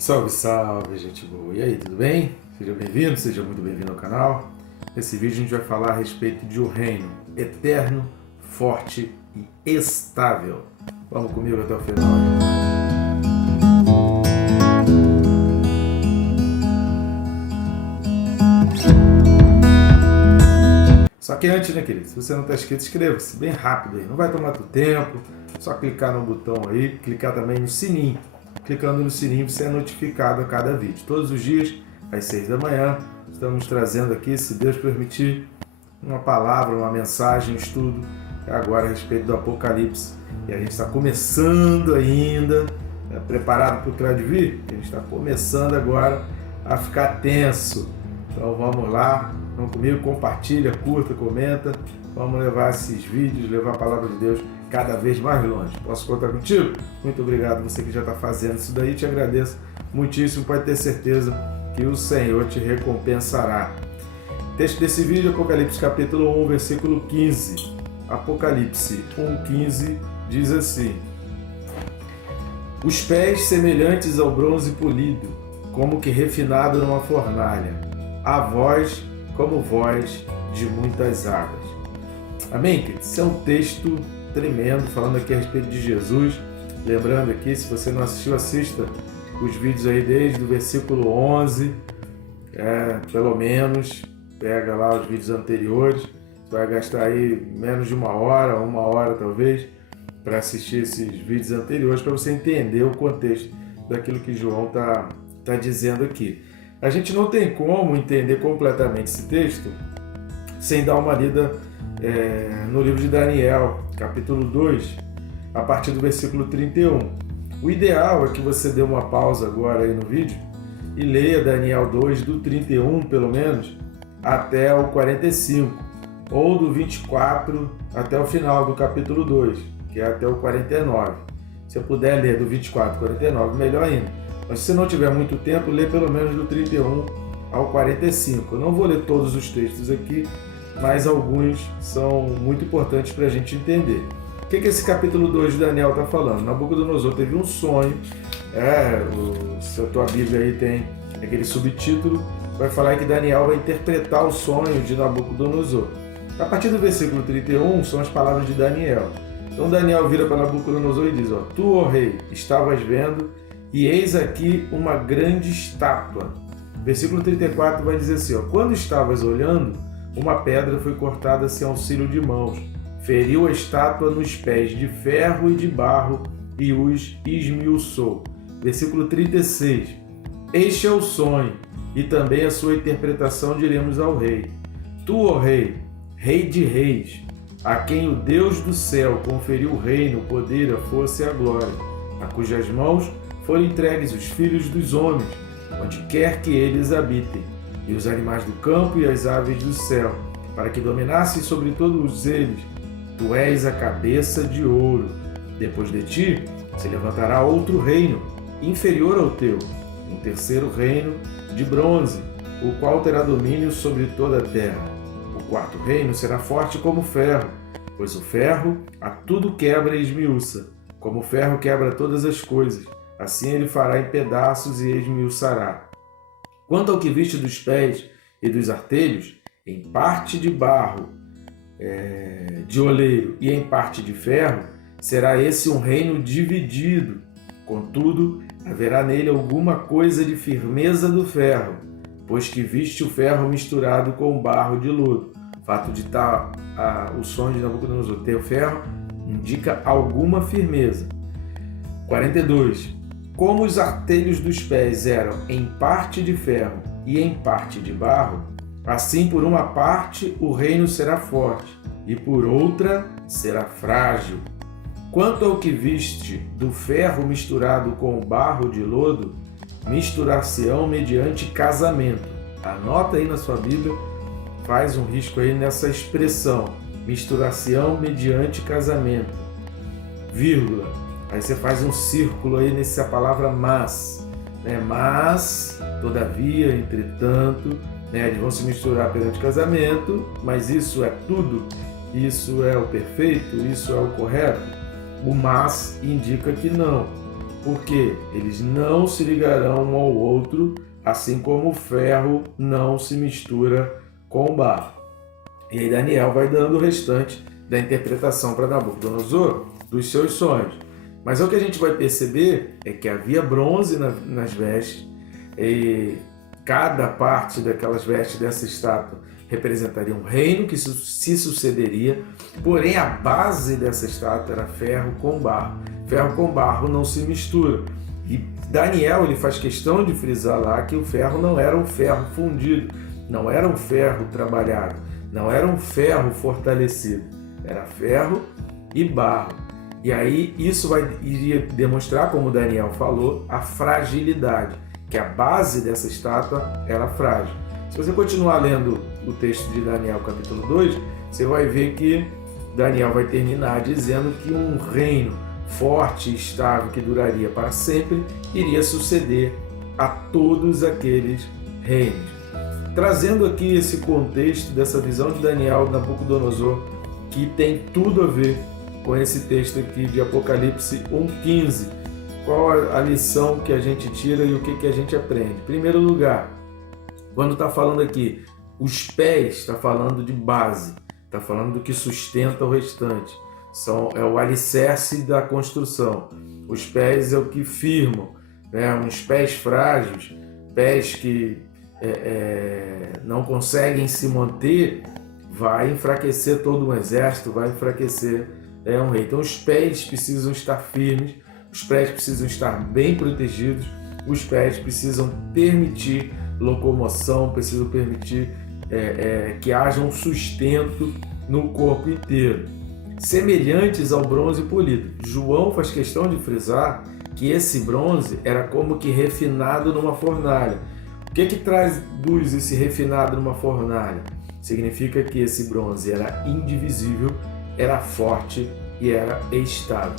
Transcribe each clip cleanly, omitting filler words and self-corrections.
Salve, salve, gente boa! E aí, tudo bem? Seja muito bem-vindo ao canal. Nesse vídeo a gente vai falar a respeito de um reino eterno, forte e estável. Vamos comigo até o final. Só que antes, né, querido? Se você não está inscrito, inscreva-se bem rápido aí. Não vai tomar muito tempo. Só clicar no botão aí, clicar também no sininho. Clicando no sininho você é notificado a cada vídeo. Todos os dias, às 6 da manhã, estamos trazendo aqui, se Deus permitir, uma palavra, uma mensagem, um estudo, agora a respeito do Apocalipse. E a gente está começando ainda, preparado para o que vai vir? A gente está começando agora a ficar tenso. Então vamos lá, vamos comigo, compartilha, curta, comenta. Vamos levar esses vídeos, levar a palavra de Deus cada vez mais longe. Posso contar contigo? Muito obrigado, você que já está fazendo isso daí, te agradeço muitíssimo, pode ter certeza que o Senhor te recompensará. Texto desse vídeo, Apocalipse capítulo 1, versículo 15. Apocalipse 1,15 diz assim: os pés semelhantes ao bronze polido, como que refinado numa fornalha, a voz como voz de muitas águas. Amém, queridos? Esse é um texto tremendo, falando aqui a respeito de Jesus. Lembrando aqui, se você não assistiu, assista os vídeos aí desde o versículo 11, pelo menos, pega lá os vídeos anteriores. Você vai gastar aí menos de uma hora talvez, para assistir esses vídeos anteriores, para você entender o contexto daquilo que João está dizendo aqui. A gente não tem como entender completamente esse texto sem dar uma lida no livro de Daniel, capítulo 2, a partir do versículo 31. O ideal é que você dê uma pausa agora aí no vídeo e leia Daniel 2, do 31 pelo menos, até o 45, ou do 24 até o final do capítulo 2, que é até o 49. Se você puder ler do 24 ao 49, melhor ainda. Mas se você não tiver muito tempo, lê pelo menos do 31 ao 45. Eu não vou ler todos os textos aqui, mas alguns são muito importantes para a gente entender. O que esse capítulo 2 de Daniel está falando? Nabucodonosor teve um sonho, se a tua Bíblia aí tem aquele subtítulo, vai falar que Daniel vai interpretar o sonho de Nabucodonosor. A partir do versículo 31 são as palavras de Daniel. Então Daniel vira para Nabucodonosor e diz: tu, ó rei, estavas vendo, e eis aqui uma grande estátua. Versículo 34 vai dizer assim: quando estavas olhando, uma pedra foi cortada sem auxílio de mãos, feriu a estátua nos pés de ferro e de barro e os esmiuçou. Versículo 36. Este é o sonho, e também a sua interpretação diremos ao rei. Tu, ó rei, rei de reis, a quem o Deus do céu conferiu o reino, o poder, a força e a glória, a cujas mãos foram entregues os filhos dos homens, onde quer que eles habitem, e os animais do campo e as aves do céu, para que dominassem sobre todos eles. Tu és a cabeça de ouro. Depois de ti se levantará outro reino, inferior ao teu, um terceiro reino de bronze, o qual terá domínio sobre toda a terra. O quarto reino será forte como ferro, pois o ferro a tudo quebra e esmiuça, como o ferro quebra todas as coisas, assim ele fará em pedaços e esmiuçará. Quanto ao que viste dos pés e dos artelhos, em parte de barro, de oleiro e em parte de ferro, será esse um reino dividido. Contudo, haverá nele alguma coisa de firmeza do ferro, pois que viste o ferro misturado com o barro de lodo. O fato de estar o sonho de Nabucodonosor ter o ferro indica alguma firmeza. 42. Como os artelhos dos pés eram em parte de ferro e em parte de barro, assim por uma parte o reino será forte, e por outra será frágil. Quanto ao que viste do ferro misturado com o barro de lodo, misturar-se-ão mediante casamento. Anota aí na sua Bíblia, faz um risco aí nessa expressão, misturar-se-ão mediante casamento, vírgula. Aí você faz um círculo aí nessa palavra mas, mas, todavia, entretanto, eles vão se misturar perante casamento, mas isso é tudo, isso é o perfeito, isso é o correto. O mas indica que não. porque eles não se ligarão um ao outro, assim como o ferro não se mistura com o barro. E aí Daniel vai dando o restante da interpretação para Nabucodonosor dos seus sonhos. Mas o que a gente vai perceber é que havia bronze nas vestes, e cada parte daquelas vestes dessa estátua representaria um reino que se sucederia, porém a base dessa estátua era ferro com barro. Ferro com barro não se mistura. E Daniel ele faz questão de frisar lá que o ferro não era um ferro fundido, não era um ferro trabalhado, não era um ferro fortalecido, era ferro e barro. E aí isso iria demonstrar, como Daniel falou, a fragilidade, que a base dessa estátua era frágil. Se você continuar lendo o texto de Daniel capítulo 2, você vai ver que Daniel vai terminar dizendo que um reino forte e estável que duraria para sempre iria suceder a todos aqueles reinos. Trazendo aqui esse contexto dessa visão de Daniel, Nabucodonosor, que tem tudo a ver com esse texto aqui de Apocalipse 1,15. Qual a lição que a gente tira e o que a gente aprende? Em primeiro lugar, quando está falando aqui, os pés, está falando de base, está falando do que sustenta o restante. É o alicerce da construção. Os pés é o que firmam, né? Uns pés frágeis, pés que não conseguem se manter, vai enfraquecer todo um exército, vai enfraquecer um rei. Então os pés precisam estar firmes, os pés precisam estar bem protegidos, os pés precisam permitir locomoção, precisam permitir que haja um sustento no corpo inteiro, semelhantes ao bronze polido. João faz questão de frisar que esse bronze era como que refinado numa fornalha. O que traduz esse refinado numa fornalha? Significa que esse bronze era indivisível, era forte e era estável.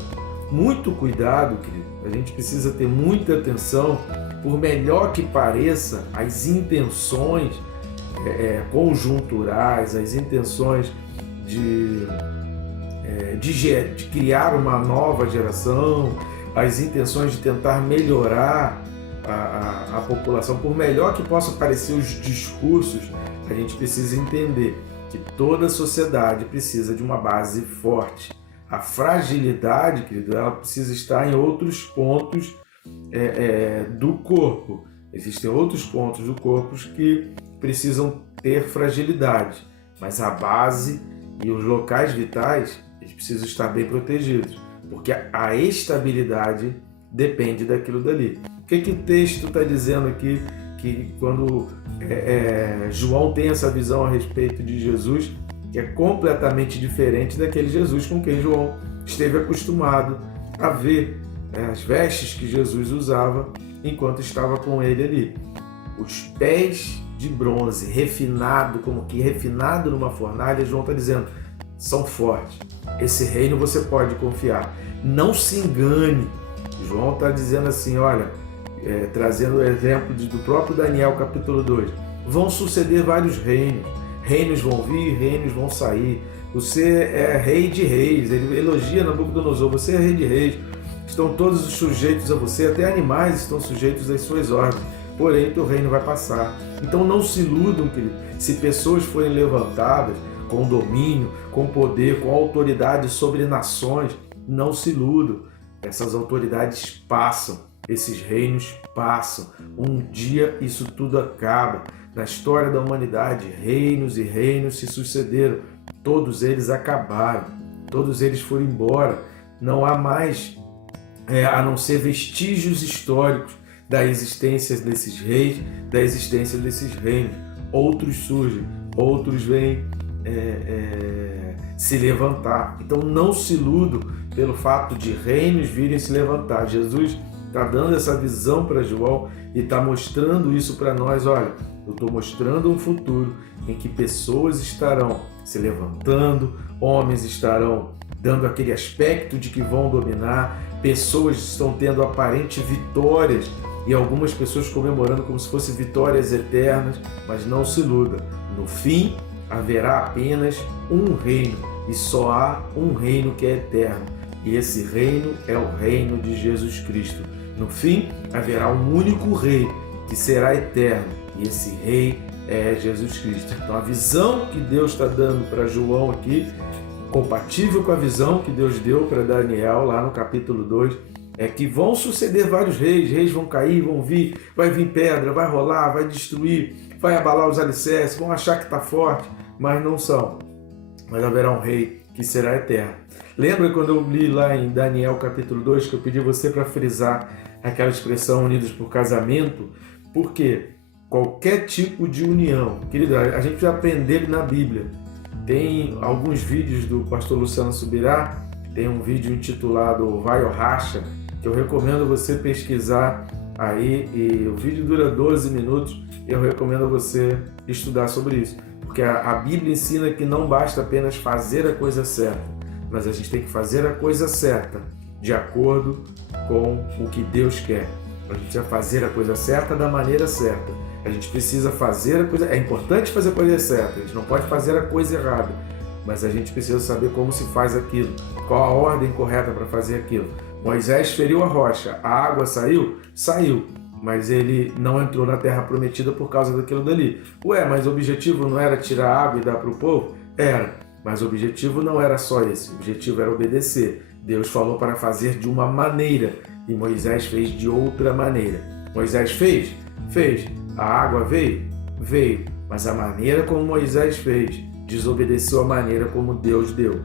Muito cuidado, querido, a gente precisa ter muita atenção, por melhor que pareça, as intenções conjunturais, as intenções de criar uma nova geração, as intenções de tentar melhorar a população, por melhor que possam parecer os discursos, a gente precisa entender que toda sociedade precisa de uma base forte. A fragilidade, querido, ela precisa estar em outros pontos do corpo. Existem outros pontos do corpo que precisam ter fragilidade, mas a base e os locais vitais eles precisam estar bem protegidos, porque a estabilidade depende daquilo dali. O que o texto está dizendo aqui? Que quando João tem essa visão a respeito de Jesus, que é completamente diferente daquele Jesus com quem João esteve acostumado a ver as vestes que Jesus usava enquanto estava com ele ali. Os pés de bronze, refinado, como que refinado numa fornalha, João está dizendo, são fortes. Esse reino você pode confiar. Não se engane. João está dizendo assim, olha, trazendo o exemplo do próprio Daniel capítulo 2. Vão suceder vários reinos. Reinos vão vir, reinos vão sair. Você é rei de reis. Ele elogia Nabucodonosor, você é rei de reis. Estão todos sujeitos a você, até animais estão sujeitos às suas ordens. Porém, teu reino vai passar. Então não se iludam, querido. Se pessoas forem levantadas com domínio, com poder, com autoridade sobre nações, não se iludam. Essas autoridades passam, esses reinos passam. Um dia isso tudo acaba. Na história da humanidade, reinos e reinos se sucederam. Todos eles acabaram, todos eles foram embora. Não há mais, a não ser vestígios históricos da existência desses reis, da existência desses reinos. Outros surgem, outros vêm se levantar. Então não se iludam pelo fato de reinos virem se levantar. Jesus está dando essa visão para João e está mostrando isso para nós. Olha, eu estou mostrando um futuro em que pessoas estarão se levantando, homens estarão dando aquele aspecto de que vão dominar, pessoas estão tendo aparentes vitórias e algumas pessoas comemorando como se fossem vitórias eternas, mas não se iluda. No fim, haverá apenas um reino e só há um reino que é eterno. E esse reino é o reino de Jesus Cristo. No fim, haverá um único rei que será eterno, e esse rei é Jesus Cristo. Então a visão que Deus está dando para João aqui, compatível com a visão que Deus deu para Daniel lá no capítulo 2, é que vão suceder vários reis vão cair, vão vir, vai vir pedra, vai rolar, vai destruir, vai abalar os alicerces, vão achar que está forte, mas não são. Mas haverá um rei que será eterno. Lembra quando eu li lá em Daniel capítulo 2 que eu pedi você para frisar aquela expressão unidos por casamento? Porque qualquer tipo de união, querido, a gente vai aprender na Bíblia. Tem alguns vídeos do pastor Luciano Subirá, tem um vídeo intitulado Vai ou Racha, que eu recomendo você pesquisar aí, e o vídeo dura 12 minutos, e eu recomendo você estudar sobre isso, porque a Bíblia ensina que não basta apenas fazer a coisa certa, mas a gente tem que fazer a coisa certa de acordo com o que Deus quer. A gente precisa fazer a coisa certa da maneira certa. A gente precisa fazer a coisa... É importante fazer a coisa certa, a gente não pode fazer a coisa errada, mas a gente precisa saber como se faz aquilo, qual a ordem correta para fazer aquilo. Moisés feriu a rocha, a água saiu? Saiu, mas ele não entrou na terra prometida por causa daquilo dali. Ué, mas o objetivo não era tirar a água e dar para o povo? Era, mas o objetivo não era só esse, o objetivo era obedecer. Deus falou para fazer de uma maneira e Moisés fez de outra maneira. Moisés fez? Fez. A água veio? Veio, mas a maneira como Moisés fez desobedeceu a maneira como Deus deu.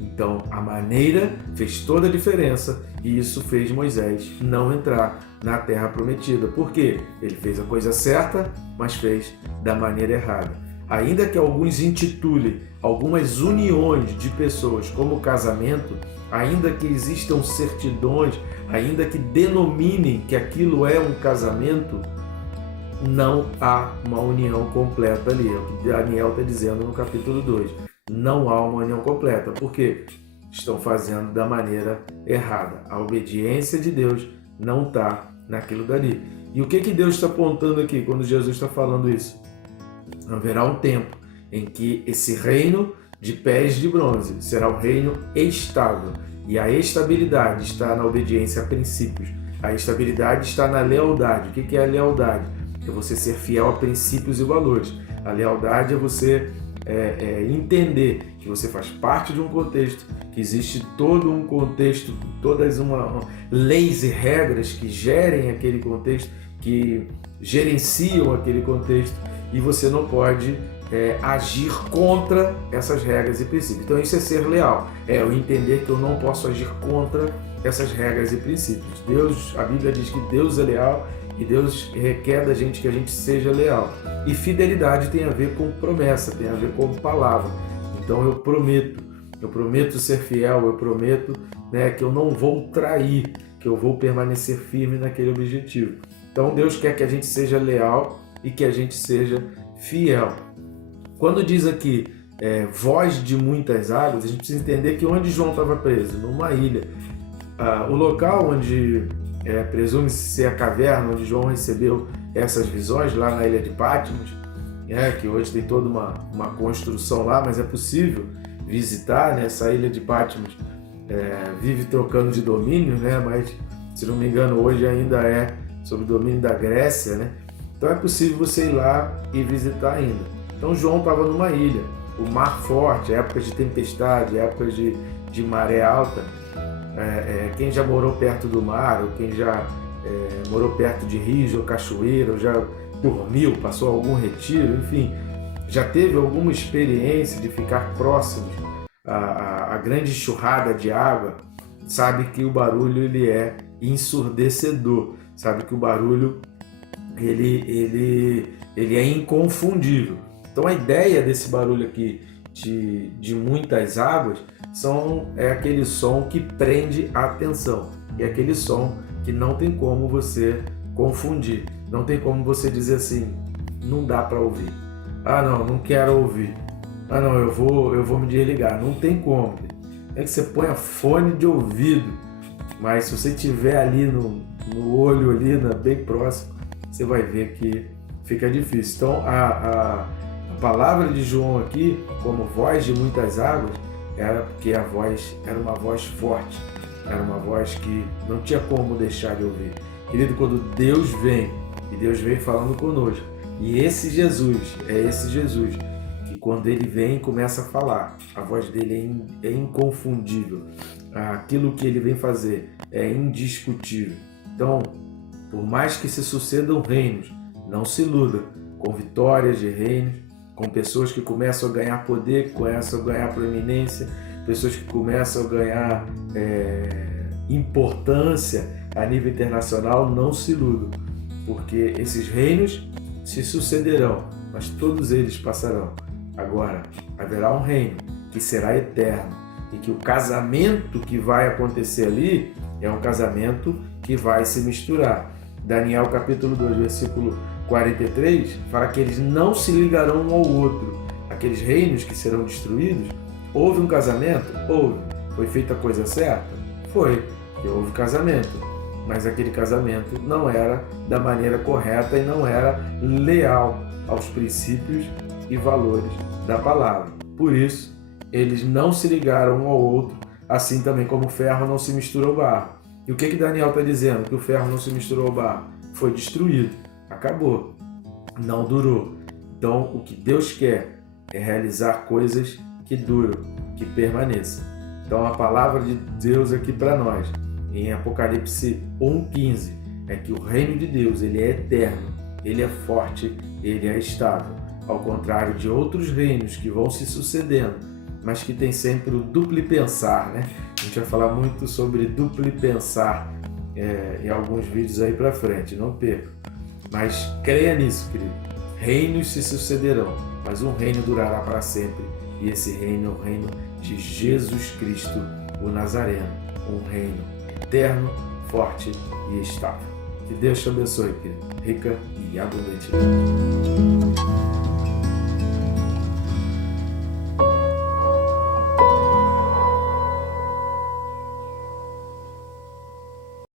Então, a maneira fez toda a diferença e isso fez Moisés não entrar na terra prometida. Por quê? Ele fez a coisa certa, mas fez da maneira errada. Ainda que alguns intitulem algumas uniões de pessoas como casamento, ainda que existam certidões, ainda que denominem que aquilo é um casamento, não há uma união completa ali. É o que Daniel está dizendo no capítulo 2. Não há uma união completa. Por quê? Estão fazendo da maneira errada. A obediência de Deus não está naquilo dali. E o que Deus está apontando aqui quando Jesus está falando isso? Haverá um tempo em que esse reino de pés de bronze será um reino estável. E a estabilidade está na obediência a princípios. A estabilidade está na lealdade. O que é a lealdade? É você ser fiel a princípios e valores. A lealdade é você entender que você faz parte de um contexto, que existe todo um contexto, todas leis e regras que gerem aquele contexto, que gerenciam aquele contexto, e você não pode agir contra essas regras e princípios. Então isso é ser leal, é eu entender que eu não posso agir contra essas regras e princípios. A Bíblia diz que Deus é leal e Deus requer da gente que a gente seja leal. E fidelidade tem a ver com promessa, tem a ver com palavra. Então eu prometo ser fiel, eu prometo que eu não vou trair, que eu vou permanecer firme naquele objetivo. Então Deus quer que a gente seja leal e que a gente seja fiel. Quando diz aqui voz de muitas águas, a gente precisa entender que onde João estava preso? Numa ilha. O local onde presume-se ser a caverna onde João recebeu essas visões, lá na ilha de Patmos, que hoje tem toda uma construção lá, mas é possível visitar essa ilha de Patmos. Vive trocando de domínio, mas se não me engano hoje ainda é sob o domínio da Grécia, Então é possível você ir lá e visitar ainda. Então João estava numa ilha, o mar forte, épocas de tempestade, épocas de maré alta. Quem já morou perto do mar, ou quem já morou perto de rios ou cachoeira, ou já dormiu, passou algum retiro, enfim, já teve alguma experiência de ficar próximos à grande enxurrada de água, sabe que o barulho ele é ensurdecedor, sabe que o barulho ele é inconfundível. Então a ideia desse barulho aqui de muitas águas é aquele som que prende a atenção, é aquele som que não tem como você confundir, não tem como você dizer assim, não dá para ouvir, não quero ouvir, eu vou me desligar, não tem como. É que você põe a fone de ouvido, mas se você tiver ali no olho ali, bem próximo, você vai ver que fica difícil. Então a palavra de João aqui, como voz de muitas águas, era porque a voz era uma voz forte, era uma voz que não tinha como deixar de ouvir. Querido, quando Deus vem, e Deus vem falando conosco, e esse Jesus, que quando ele vem começa a falar, a voz dele é inconfundível, aquilo que ele vem fazer é indiscutível. Então, por mais que se sucedam reinos, não se iluda com vitórias de reinos, com pessoas que começam a ganhar poder, que começam a ganhar proeminência, pessoas que começam a ganhar importância a nível internacional. Não se iludam, porque esses reinos se sucederão, mas todos eles passarão. Agora, haverá um reino que será eterno e que o casamento que vai acontecer ali é um casamento que vai se misturar. Daniel capítulo 2, versículo 43, fala que eles não se ligarão um ao outro. Aqueles reinos que serão destruídos, houve um casamento? Houve. Foi feita a coisa certa? Foi, que houve casamento. Mas aquele casamento não era da maneira correta e não era leal aos princípios e valores da palavra. Por isso, eles não se ligaram um ao outro, assim também como o ferro não se mistura ao barro. E o que Daniel está dizendo? Que o ferro não se misturou ao barro. Foi destruído. Acabou. Não durou. Então, o que Deus quer é realizar coisas que duram, que permaneçam. Então, a palavra de Deus aqui para nós, em Apocalipse 1,15, é que o reino de Deus, ele é eterno, ele é forte, ele é estável. Ao contrário de outros reinos que vão se sucedendo, mas que tem sempre o duplo pensar, né? A gente vai falar muito sobre duplo pensar em alguns vídeos aí para frente, não perca. Mas creia nisso, querido. Reinos se sucederão, mas um reino durará para sempre. E esse reino é o reino de Jesus Cristo, o Nazareno. Um reino eterno, forte e estável. Que Deus te abençoe, querido. Rica e abundantemente.